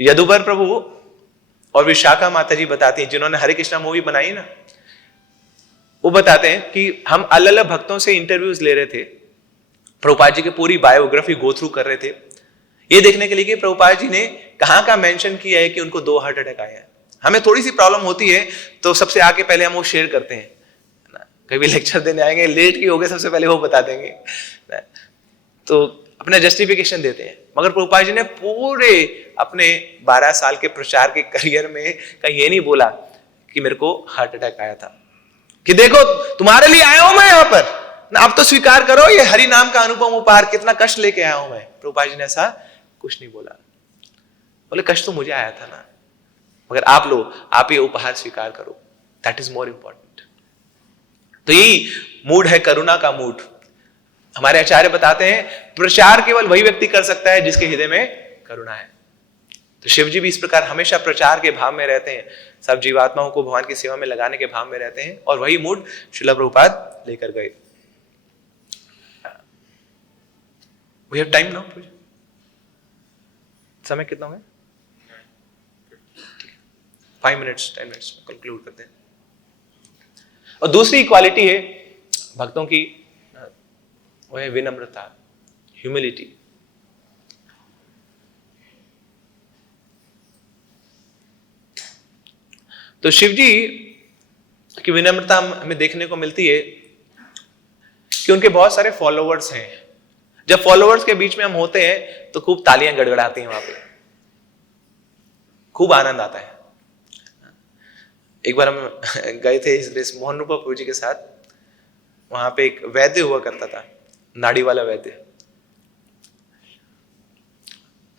यदुवर प्रभु और विशाखा माता जी बताती हैं, जिन्होंने हरे कृष्णा मूवी बनाई ना, वो बताते हैं कि हम अलग अलग भक्तों से इंटरव्यूज ले रहे थे, प्रभुपाद जी की पूरी बायोग्राफी गो थ्रू कर रहे थे, ये देखने के लिए कि प्रभुपाद जी ने कहां कहां मेंशन किया है कि उनको 2 हार्ट अटैक आए हैं। हमें थोड़ी सी प्रॉब्लम होती है तो सबसे आगे पहले हम वो शेयर करते हैं ना, कभी लेक्चर देने आएंगे लेट की हो गए, सबसे पहले वो बता देंगे ना, तो अपना जस्टिफिकेशन देते हैं। मगर प्रभुपाद जी ने पूरे अपने 12 साल के प्रचार के करियर में कहीं ये नहीं बोला कि मेरे को हार्ट अटैक आया था, कि देखो तुम्हारे लिए आया हूं मैं यहां पर ना, अब तो स्वीकार करो ये हरि नाम का अनुपम उपहार, कितना कष्ट लेके आया हूं मैं। प्रभुपाद जी ने ऐसा कुछ नहीं बोला, बोले कष्ट तो मुझे आया था ना, मगर आप लो, आप ये उपहार स्वीकार करो, दैट इज मोर इंपॉर्टेंट। तो यही मूड है करुणा का मूड। हमारे आचार्य बताते हैं प्रचार केवल वही व्यक्ति कर सकता है जिसके हृदय में करुणा है। तो शिव जी भी इस प्रकार हमेशा प्रचार के भाव में रहते हैं, सब जीवात्माओं को भगवान की सेवा में लगाने के भाव में रहते हैं, और वही मूड श्रील प्रभुपाद लेकर गए। We have time now? समय कितना हो गया? 5 मिनट्स 10 मिनट्स कंक्लूड करते हैं। और दूसरी क्वालिटी है भक्तों की, वो है विनम्रता, ह्यूमिलिटी। तो शिव जी की विनम्रता हमें देखने को मिलती है कि उनके बहुत सारे फॉलोवर्स हैं। जब फॉलोवर्स के बीच में हम होते हैं तो खूब तालियां गड़गड़ाती हैं वहां पे, खूब आनंद आता है। एक बार हम गए थे इस मोहन रूपा प्रभु जी के साथ, वहां पे एक वैद्य हुआ करता था, नाड़ी वाला वैद्य,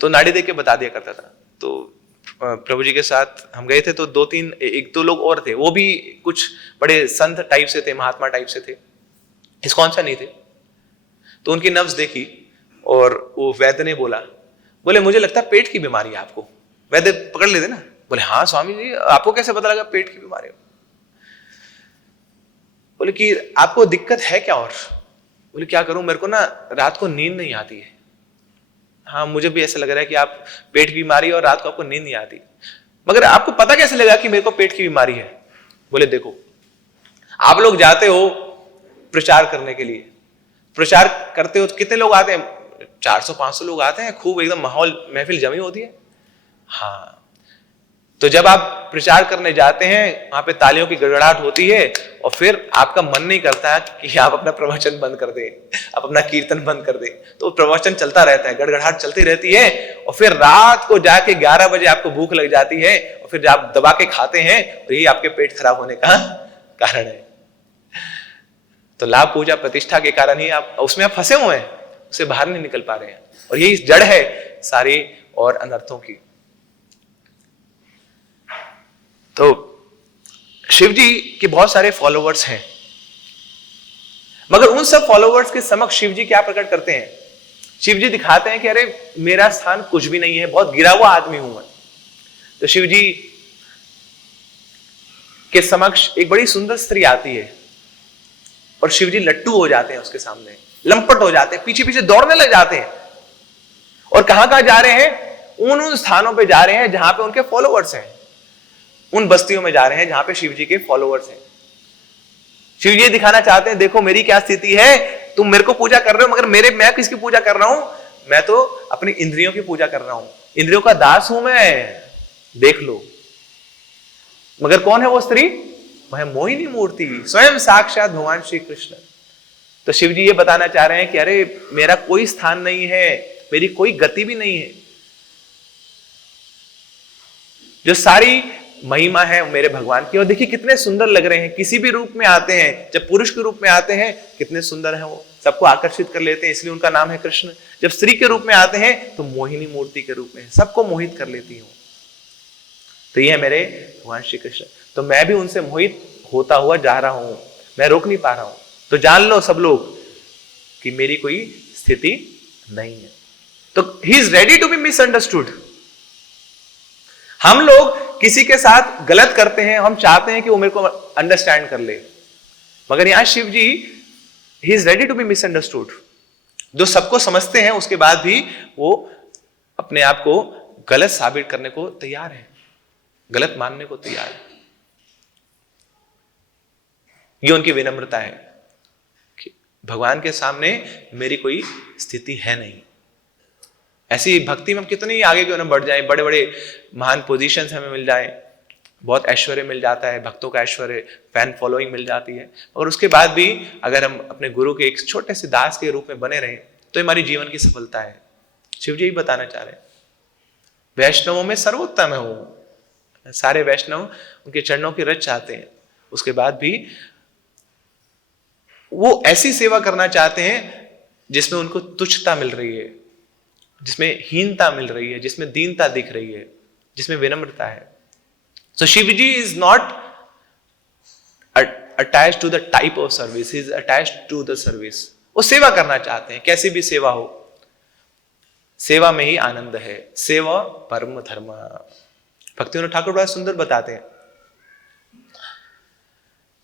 तो नाड़ी देख के बता दिया करता था। तो प्रभु जी के साथ हम गए थे, तो एक दो लोग और थे, वो भी कुछ बड़े संत टाइप से थे, महात्मा टाइप से थे, इस्कॉन से नहीं थे। तो उनकी नब्ज देखी और वो वैद्य ने बोले मुझे लगता है पेट की बीमारी है आपको। वैद्य पकड़ लेते ना, बोले हाँ स्वामी जी, आपको कैसे पता लगा पेट की बीमारी? बोले कि आपको दिक्कत है क्या? और बोले क्या करूं, मेरे को ना रात को नींद नहीं आती है। हाँ मुझे भी ऐसा लग रहा है कि आप पेट की बीमारी और रात को आपको नींद नहीं आती, मगर आपको पता कैसे लगा कि मेरे को पेट की बीमारी है? बोले देखो, आप लोग जाते हो प्रचार करने के लिए, प्रचार करते हो तो कितने लोग आते हैं? 400-500 लोग आते हैं, खूब एकदम माहौल महफिल जमी होती है। हाँ, तो जब आप प्रचार करने जाते हैं, वहां पे तालियों की गड़गड़ाहट होती है और फिर आपका मन नहीं करता कि आप अपना प्रवचन बंद कर दें, आप अपना कीर्तन बंद कर दें, तो प्रवचन चलता रहता है, गड़गड़ाहट चलती रहती है, और फिर रात को जाके 11 बजे आपको भूख लग जाती है और फिर आप दबा के खाते हैं और यही आपके पेट खराब होने का कारण है। तो लाभ पूजा प्रतिष्ठा के कारण ही आप उसमें फंसे हुए हैं, उससे बाहर नहीं निकल पा रहे हैं, और यही जड़ है सारी और अनर्थों की। तो शिव जी के बहुत सारे फॉलोवर्स हैं, मगर उन सब फॉलोवर्स के समक्ष शिव जी क्या प्रकट करते हैं? शिव जी दिखाते हैं कि अरे मेरा स्थान कुछ भी नहीं है, बहुत गिरा हुआ आदमी हूं मैं। तो शिव जी के समक्ष एक बड़ी सुंदर स्त्री आती है और शिव जी लट्टू हो जाते हैं, उसके सामने लंपट हो जाते हैं, पीछे पीछे दौड़ने लग जाते हैं। और कहां जा रहे हैं? उन स्थानों पे जा रहे हैं जहां पे उनके फॉलोवर्स हैं, उन बस्तियों में जा रहे हैं जहां पे शिव जी के फॉलोवर्स हैं। शिव जी दिखाना चाहते हैं, देखो मेरी क्या स्थिति है, तुम मेरे को पूजा कर रहे हो, मगर मैं किसकी पूजा कर रहा हूं? मैं तो अपनी इंद्रियों की पूजा कर रहा हूं, इंद्रियों का दास हूं मैं, देख लो। मगर कौन है वो स्त्री? वह मोहिनी मूर्ति, स्वयं साक्षात भगवान श्री कृष्ण। तो शिव जी ये बताना चाह रहे हैं कि अरे मेरा कोई स्थान नहीं है, मेरी कोई गति भी नहीं है, जो सारी महिमा है मेरे भगवान की। और देखिए कितने सुंदर लग रहे हैं, किसी भी रूप में आते हैं, जब पुरुष के रूप में आते हैं कितने सुंदर हैं वो, सबको आकर्षित कर लेते हैं, इसलिए उनका नाम है कृष्ण। जब स्त्री के रूप में आते हैं तो मोहिनी मूर्ति के रूप में सबको मोहित कर लेती हूं। तो ये है मेरे भगवान श्री कृष्ण। तो मैं भी उनसे मोहित होता हुआ जा रहा हूं, मैं रोक नहीं पा रहा हूं। तो जान लो सब लोग कि मेरी कोई स्थिति नहीं है। तो he is ready to be misunderstood. हम लोग किसी के साथ गलत करते हैं, हम चाहते हैं कि वो मेरे को अंडरस्टैंड कर ले, मगर यहां शिव जी ही is ready to be misunderstood. जो सबको समझते हैं उसके बाद भी वो अपने आप को गलत साबित करने को तैयार है, गलत मानने को तैयार है। ये उनकी विनम्रता है कि भगवान के सामने मेरी कोई स्थिति है नहीं। ऐसी भक्ति में हम कितनी आगे क्यों ना बढ़ जाएं, बड़े बड़े महान पोजीशंस हमें मिल जाएं, बहुत ऐश्वर्य मिल जाता है, भक्तों का ऐश्वर्य, फैन फॉलोइंग मिल जाती है, और उसके बाद भी अगर हम अपने गुरु के एक छोटे से दास के रूप में बने रहें तो हमारी जीवन की सफलता है। शिव जी बताना चाह रहे हैं वैष्णवों में सर्वोत्तम है वो, सारे वैष्णव उनके चरणों की रज चाहते हैं, उसके बाद भी वो ऐसी सेवा करना चाहते हैं जिसमें उनको तुच्छता मिल रही है, जिसमें हीनता मिल रही है, जिसमें दीनता दिख रही है, जिसमें विनम्रता है। So Shivji is not attached to the type of service, he is attached to the service. वो सेवा करना चाहते हैं, कैसी भी सेवा हो, सेवा में ही आनंद है, सेवा परम धर्म। भक्तिविनोद ठाकुर बड़ा सुंदर बताते हैं।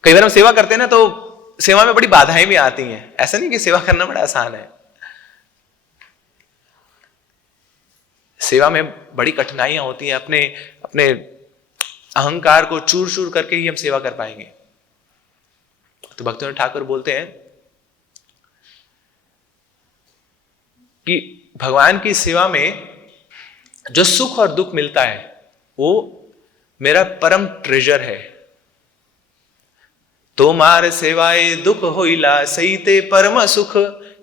कई बार हम सेवा करते हैं ना तो सेवा में बड़ी बाधाएं भी आती हैं, ऐसा नहीं कि सेवा करना बड़ा आसान है, सेवा में बड़ी कठिनाइयां होती हैं। अपने अहंकार को चूर चूर करके ही हम सेवा कर पाएंगे। तो भक्तिविनोद ठाकुर बोलते हैं कि भगवान की सेवा में जो सुख और दुख मिलता है वो मेरा परम ट्रेजर है। तोमार सेवाए दुख होइला सईते परम सुख,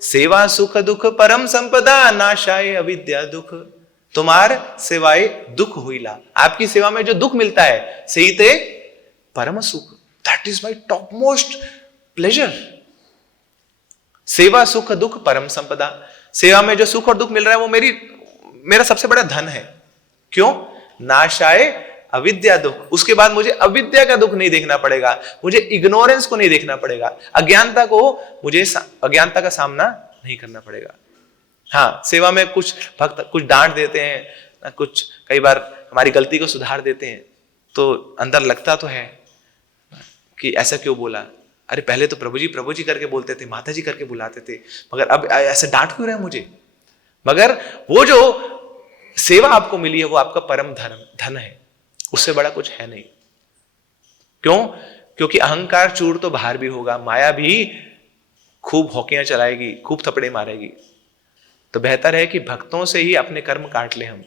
सेवा सुख दुख परम संपदा नाशाए अविद्या दुख। तुम्हार सेवाए दुख हुईला, आपकी सेवा में जो दुख मिलता है सही ते परम सुख, that is my top most pleasure. सेवा सुख दुख परम संपदा, सेवा में जो सुख और दुख मिल रहा है वो मेरा सबसे बड़ा धन है। क्यों? नाशाए अविद्या दुख, उसके बाद मुझे अविद्या का दुख नहीं देखना पड़ेगा, मुझे इग्नोरेंस को नहीं देखना पड़ेगा, अज्ञानता को मुझे अज्ञानता का सामना नहीं करना पड़ेगा। हाँ, सेवा में कुछ भक्त कुछ डांट देते हैं, कुछ कई बार हमारी गलती को सुधार देते हैं, तो अंदर लगता तो है कि ऐसा क्यों बोला, अरे पहले तो प्रभु जी करके बोलते थे, माता जी करके बुलाते थे, मगर अब ऐसे डांट क्यों रहे मुझे। मगर वो जो सेवा आपको मिली है वो आपका परम धन है, उससे बड़ा कुछ है नहीं। क्यों? क्योंकि अहंकार चूर तो बाहर भी होगा, माया भी खूब हौकियां चलाएगी, खूब थपड़े मारेगी। तो बेहतर है कि भक्तों से ही अपने कर्म काट ले, हम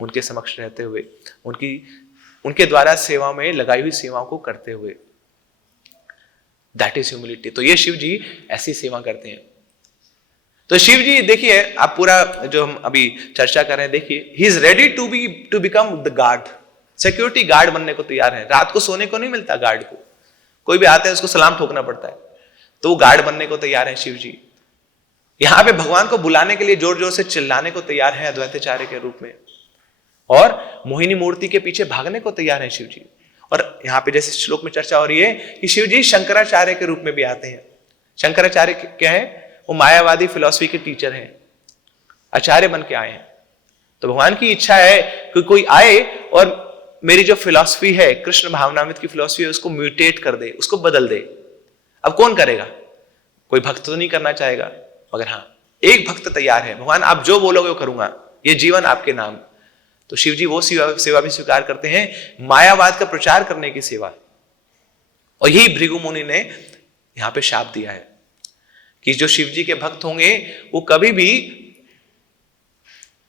उनके समक्ष रहते हुए, उनके द्वारा सेवा में लगाई हुई सेवाओं को करते हुए। That is humility. तो ये शिव जी ऐसी सेवा करते हैं। तो शिव जी देखिए, आप पूरा जो हम अभी चर्चा कर रहे हैं, देखिए he is ready to become the guard, security guard बनने को तैयार है। रात को सोने को नहीं मिलता गार्ड को, कोई भी आता है उसको सलाम ठोकना पड़ता है, तो वो गार्ड बनने को तैयार है शिव जी। यहां पे भगवान को बुलाने के लिए जोर जोर से चिल्लाने को तैयार है अद्वैताचार्य के रूप में, और मोहिनी मूर्ति के पीछे भागने को तैयार है शिव जी। और यहां पे जैसे श्लोक में चर्चा हो रही है कि शिव जी शंकराचार्य के रूप में भी आते हैं। शंकराचार्य क्या है? वो मायावादी फिलॉसफी के टीचर हैं, आचार्य बन के आए हैं। तो भगवान की इच्छा है कि कोई आए और मेरी जो फिलॉसफी है, कृष्ण भावनामृत की फिलॉसफी है, उसको म्यूटेट कर दे, उसको बदल दे। अब कौन करेगा? कोई भक्त तो नहीं करना चाहेगा, मगर हाँ, एक भक्त तैयार है, भगवान आप जो बोलोगे वो करूंगा, ये जीवन आपके नाम। तो शिव जी वो सेवा भी स्वीकार करते हैं, मायावाद का प्रचार करने की सेवा। और यही भृगु मुनि ने यहां पे शाप दिया है कि जो शिव जी के भक्त होंगे वो कभी भी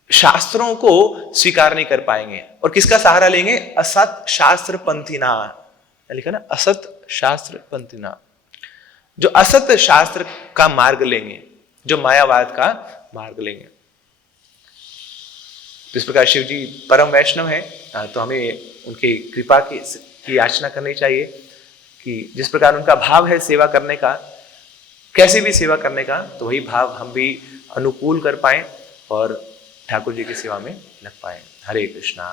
शास्त्रों को स्वीकार नहीं कर पाएंगे, और किसका सहारा लेंगे? असत शास्त्र पंथिना, लिखा ना, असत शास्त्र पंथिना, जो असत शास्त्र का मार्ग लेंगे, जो मायावाद का मार्ग लेंगे। तो इस प्रकार शिव जी परम वैष्णव है, तो हमें उनकी कृपा की याचना करनी चाहिए कि जिस प्रकार उनका भाव है सेवा करने का, कैसे भी सेवा करने का, तो वही भाव हम भी अनुकूल कर पाए और ठाकुर जी की सेवा में लग पाए। हरे कृष्णा।